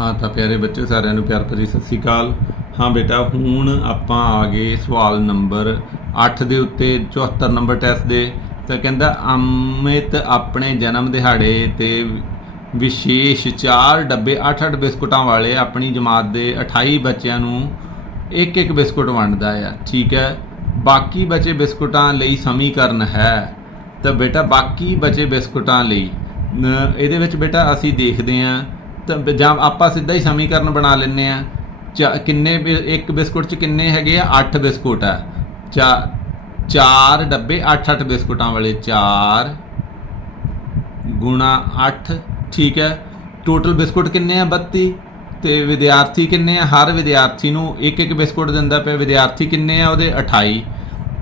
ਹਾਂ ਤਾਂ ਪਿਆਰੇ ਬੱਚੇ ਸਾਰਿਆਂ ਨੂੰ ਪਿਆਰ ਭਰੀ ਸਤਿ ਸ੍ਰੀ ਅਕਾਲ। ਹਾਂ ਬੇਟਾ, ਹੁਣ ਆਪਾਂ ਆ ਗਏ ਸਵਾਲ ਨੰਬਰ 8 ਦੇ ਉੱਤੇ 74 ਨੰਬਰ ਟੈਸਟ ਦੇ। ਤਾਂ ਕਹਿੰਦਾ ਅਮਿਤ ਆਪਣੇ ਜਨਮ ਦਿਹਾੜੇ ਤੇ ਵਿਸ਼ੇਸ਼ 4 ਡੱਬੇ 8-8 ਬਿਸਕੁਟਾਂ ਵਾਲੇ ਆਪਣੀ ਜਮਾਤ ਦੇ 28 ਬੱਚਿਆਂ ਨੂੰ ਇੱਕ ਇੱਕ ਬਿਸਕੁਟ ਵੰਡਦਾ ਆ। ਠੀਕ ਹੈ, ਬਾਕੀ ਬਚੇ ਬਿਸਕੁਟਾਂ ਲਈ ਸਮੀਕਰਨ ਹੈ। ਤਾਂ ਬੇਟਾ, ਬਾਕੀ ਬਚੇ ਬਿਸਕੁਟਾਂ ਲਈ ਇਹਦੇ ਵਿੱਚ ਬੇਟਾ, ਅਸੀਂ ਦੇਖਦੇ ਹਾਂ ਤਾਂ ਜਾਂ ਆਪਾਂ ਸਿੱਧਾ ਹੀ ਸਮੀਕਰਨ ਬਣਾ ਲੈਂਦੇ ਆ ਕਿੰਨੇ ਬਿ- ਇੱਕ ਬਿਸਕੁਟ 'ਚ ਕਿੰਨੇ ਹੈਗੇ ਆ? 8 ਬਿਸਕੁਟ ਆ। ਚਾ, ਚਾਰ ਡੱਬੇ 8-8 ਬਿਸਕੁਟਾਂ ਵਾਲੇ 4 ਗੁਣਾ 8 ਠੀਕ ਹੈ। ਟੋਟਲ ਬਿਸਕੁਟ ਕਿੰਨੇ ਆ? 32 ਤੇ ਵਿਦਿਆਰਥੀ ਕਿੰਨੇ ਆ? ਹਰ ਵਿਦਿਆਰਥੀ ਨੂੰ ਇੱਕ ਇੱਕ ਬਿਸਕੁਟ ਦਿੰਦਾ ਪਿਆ। ਵਿਦਿਆਰਥੀ ਕਿੰਨੇ ਆ? ਉਹਦੇ 28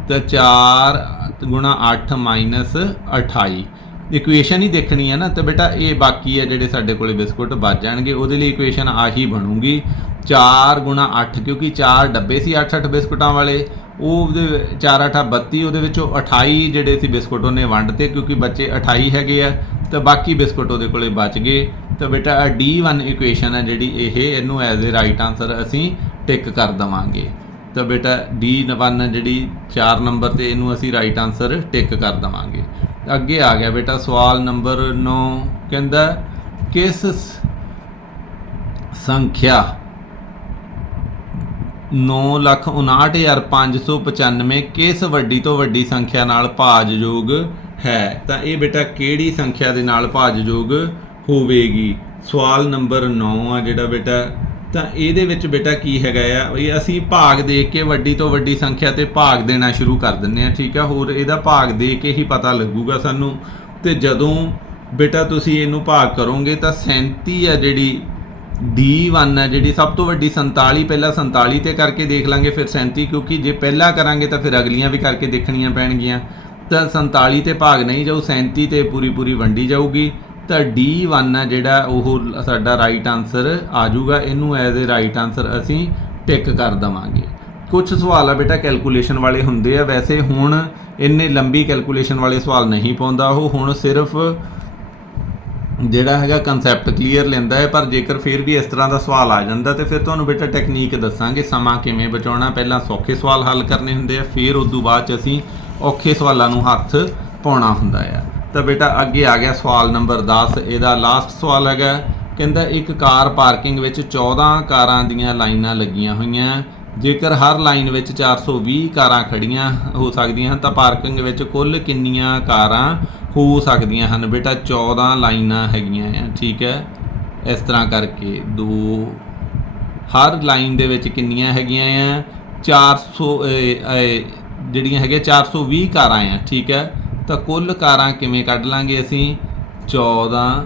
ਤਾਂ 4 ਗੁਣਾ 8 ਮਾਈਨਸ 28 ਇਕੁਏਸ਼ਨ ਹੀ ਦੇਖਣੀ ਹੈ ਨਾ, ਤਾਂ ਬੇਟਾ ਇਹ ਬਾਕੀ ਹੈ ਜਿਹੜੇ ਸਾਡੇ ਕੋਲੇ ਬਿਸਕੁਟ ਬਚ ਜਾਣਗੇ, ਉਹਦੇ ਲਈ ਇਕੁਏਸ਼ਨ ਆਹੀ ਬਣੂਗੀ। 4 ਗੁਣਾ 8 ਕਿਉਂਕਿ 4 ਡੱਬੇ ਸੀ 8-8 ਬਿਸਕੁਟਾਂ ਵਾਲੇ ਉਹ ਉਹਦੇ 4 8 32 ਉਹਦੇ ਵਿੱਚੋਂ 28 ਜਿਹੜੇ ਸੀ ਬਿਸਕੁਟ ਉਹਨੇ ਵੰਡਤੇ ਕਿਉਂਕਿ ਬੱਚੇ 28 ਹੈਗੇ ਆ, ਤਾਂ ਬਾਕੀ ਬਿਸਕੁਟ ਉਹਦੇ ਕੋਲੇ ਬਚ ਗਏ। ਤਾਂ ਬੇਟਾ ਆ D1 ਇਕੁਏਸ਼ਨ ਹੈ ਜਿਹੜੀ ਇਹ, ਇਹਨੂੰ ਐਜ਼ ਅ ਰਾਈਟ ਆਨਸਰ ਅਸੀਂ ਟਿਕ ਕਰ ਦਵਾਂਗੇ। ਤਾਂ ਬੇਟਾ D1 ਜਿਹੜੀ 4 ਨੰਬਰ ਤੇ, ਇਹਨੂੰ ਅਸੀਂ ਰਾਈਟ ਆਨਸਰ ਟਿਕ ਕਰ ਦਵਾਂਗੇ। ਅੱਗੇ ਆ ਗਿਆ ਬੇਟਾ, ਸਵਾਲ ਨੰਬਰ 9 ਕਹਿੰਦਾ, ਕਿਸ ਸ- ਸੰਖਿਆ 959595 ਕਿਸ ਵੱਡੀ ਤੋਂ ਵੱਡੀ ਸੰਖਿਆ ਨਾਲ ਭਾਜਯੋਗ ਹੈ? ਤਾਂ ਇਹ ਬੇਟਾ ਕਿਹੜੀ ਸੰਖਿਆ ਦੇ ਨਾਲ ਭਾਜਯੋਗ ਹੋਵੇਗੀ? ਸਵਾਲ ਨੰਬਰ 9 ਆ ਜਿਹੜਾ ਬੇਟਾ ਤਾਂ ਇਹਦੇ ਵਿੱਚ ਬੇਟਾ ਕੀ ਹੈਗਾ ਆ? ਵੀ ਅਸੀਂ ਭਾਗ ਦੇਖ ਕੇ ਵੱਡੀ ਤੋਂ ਵੱਡੀ ਸੰਖਿਆ ਤੇ ਭਾਗ ਦੇਣਾ ਸ਼ੁਰੂ ਕਰ ਦਿੰਨੇ ਆ, ਠੀਕ ਆ? ਹੋਰ ਇਹਦਾ ਭਾਗ ਦੇ ਕੇ ਹੀ ਪਤਾ ਲੱਗੂਗਾ ਸਾਨੂੰ। ਤੇ ਜਦੋਂ ਬੇਟਾ ਤੁਸੀਂ ਇਹਨੂੰ ਭਾਗ ਕਰੋਗੇ ਤਾਂ 37 ਆ ਜਿਹੜੀ D1 ਹੈ ਜਿਹੜੀ ਸਭ ਤੋਂ ਵੱਡੀ 47 ਪਹਿਲਾਂ 47 ਤੇ ਕਰਕੇ ਦੇਖ ਲਾਂਗੇ ਫਿਰ 37 ਕਿਉਂਕਿ ਜੇ ਪਹਿਲਾਂ ਕਰਾਂਗੇ ਤਾਂ ਫਿਰ ਅਗਲੀਆਂ ਵੀ ਕਰਕੇ ਦੇਖਣੀਆਂ ਪੈਣਗੀਆਂ। ਤਾਂ 47 ਤੇ ਭਾਗ ਨਹੀਂ ਜਾਊ 37 ਤੇ ਪੂਰੀ ਪੂਰੀ ਵੰਡੀ ਜਾਊਗੀ। ਤਾਂ D1 ਹੈ ਜਿਹੜਾ ਉਹ ਸਾਡਾ ਰਾਈਟ ਆਨਸਰ ਆ ਜਾਊਗਾ। ਇਹਨੂੰ ਐਜ਼ ਅ ਰਾਈਟ ਆਨਸਰ ਅਸੀਂ ਟਿਕ ਕਰ ਦਵਾਂਗੇ। ਕੁਝ ਸਵਾਲ ਆ ਬੇਟਾ ਕੈਲਕੂਲੇਸ਼ਨ ਵਾਲੇ ਹੁੰਦੇ ਆ। ਵੈਸੇ ਹੁਣ ਇੰਨੇ ਲੰਬੀ ਕੈਲਕੂਲੇਸ਼ਨ ਵਾਲੇ ਸਵਾਲ ਨਹੀਂ ਪਾਉਂਦਾ ਉਹ। ਹੁਣ ਸਿਰਫ ਜਿਹੜਾ ਹੈਗਾ ਕਨਸੈਪਟ ਕਲੀਅਰ ਲੈਂਦਾ ਹੈ। ਪਰ ਜੇਕਰ ਫਿਰ ਵੀ ਇਸ ਤਰ੍ਹਾਂ ਦਾ ਸਵਾਲ ਆ ਜਾਂਦਾ ਤੇ ਫਿਰ ਤੁਹਾਨੂੰ ਬੇਟਾ ਟੈਕਨੀਕ ਦੱਸਾਂਗੇ। ਸਮਾਂ ਕਿਵੇਂ ਬਚਾਉਣਾ? ਪਹਿਲਾਂ ਸੌਖੇ ਸਵਾਲ ਹੱਲ ਕਰਨੇ ਹੁੰਦੇ ਆ। ਫਿਰ ਉਸ ਤੋਂ ਬਾਅਦ ਚ ਅਸੀਂ ਔਖੇ ਸਵਾਲਾਂ ਨੂੰ ਹੱਥ ਪਾਉਣਾ ਹੁੰਦਾ ਆ। ਤਾਂ ਬੇਟਾ ਅੱਗੇ ਆ ਗਿਆ ਸਵਾਲ ਨੰਬਰ 10 ਇਹਦਾ ਲਾਸਟ ਸਵਾਲ ਹੈਗਾ ਕਹਿੰਦਾ ਇੱਕ ਕਾਰ ਪਾਰਕਿੰਗ ਵਿੱਚ 14 ਕਾਰਾਂ ਦੀਆਂ ਲਾਈਨਾਂ ਲੱਗੀਆਂ ਹੋਈਆਂ। ਜੇਕਰ ਹਰ ਲਾਈਨ ਵਿੱਚ 420 ਕਾਰਾਂ ਖੜੀਆਂ ਹੋ ਸਕਦੀਆਂ ਹਨ ਤਾਂ ਪਾਰਕਿੰਗ ਵਿੱਚ ਕੁੱਲ ਕਿੰਨੀਆਂ ਕਾਰਾਂ ਹੋ ਸਕਦੀਆਂ ਹਨ? ਬੇਟਾ 14 ਲਾਈਨਾਂ ਹੈਗੀਆਂ ਆ ਠੀਕ ਹੈ? ਇਸ ਤਰ੍ਹਾਂ ਕਰਕੇ ਦੋ। ਹਰ ਲਾਈਨ ਦੇ ਵਿੱਚ ਕਿੰਨੀਆਂ ਹੈਗੀਆਂ ਆ? 400 ਅਹ, ਜਿਹੜੀਆਂ ਹੈਗੀਆਂ 420 ਕਾਰਾਂ ਆ ਠੀਕ ਹੈ? ਤਾਂ ਕੁੱਲ ਕਾਰਾਂ ਕਿਵੇਂ ਕੱਢ ਲਾਂਗੇ ਅਸੀਂ? 14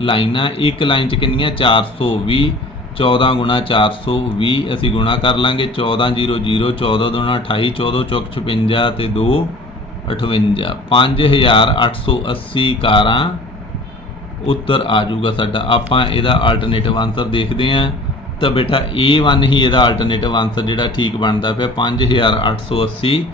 ਲਾਈਨਾਂ, ਇੱਕ ਲਾਈਨ 'ਚ ਕਿੰਨੀਆਂ? 420 14 ਗੁਣਾ 420 ਅਸੀਂ ਗੁਣਾ ਕਰ ਲਾਂਗੇ। 14 0 0 14 ਦੁਣਾ 28 14 ਚੌਕ 56 ਤੇ 2 58 5880 ਕਾਰਾਂ। ਉੱਤਰ ਆ ਜਾਊਗਾ ਸਾਡਾ। ਆਪਾਂ ਇਹਦਾ ਆਲਟਰਨੇਟਿਵ ਆਨਸਰ ਦੇਖਦੇ ਹਾਂ। ਤਾਂ ਬੇਟਾ A1 ਹੀ ਇਹਦਾ ਆਲਟਰਨੇਟਿਵ ਆਨਸਰ ਜਿਹੜਾ ਠੀਕ ਬਣਦਾ ਪਿਆ। 5880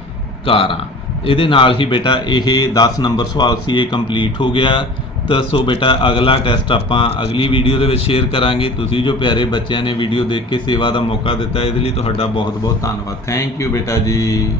ਕਾਰਾਂ। ਇਹਦੇ ਨਾਲ ਹੀ ਬੇਟਾ ਇਹ 10 ਨੰਬਰ ਸਵਾਲ ਸੀ, ਇਹ ਕੰਪਲੀਟ ਹੋ ਗਿਆ। ਤਾਂ ਸੋ ਬੇਟਾ, ਅਗਲਾ ਟੈਸਟ ਆਪਾਂ ਅਗਲੀ ਵੀਡੀਓ ਦੇ ਵਿੱਚ ਸ਼ੇਅਰ ਕਰਾਂਗੇ। ਤੁਸੀਂ ਜੋ ਪਿਆਰੇ ਬੱਚਿਆਂ ਨੇ ਵੀਡੀਓ ਦੇਖ ਕੇ ਸੇਵਾ ਦਾ ਮੌਕਾ ਦਿੱਤਾ, ਇਹਦੇ ਲਈ ਤੁਹਾਡਾ ਬਹੁਤ ਬਹੁਤ ਧੰਨਵਾਦ। ਥੈਂਕ ਯੂ ਬੇਟਾ ਜੀ।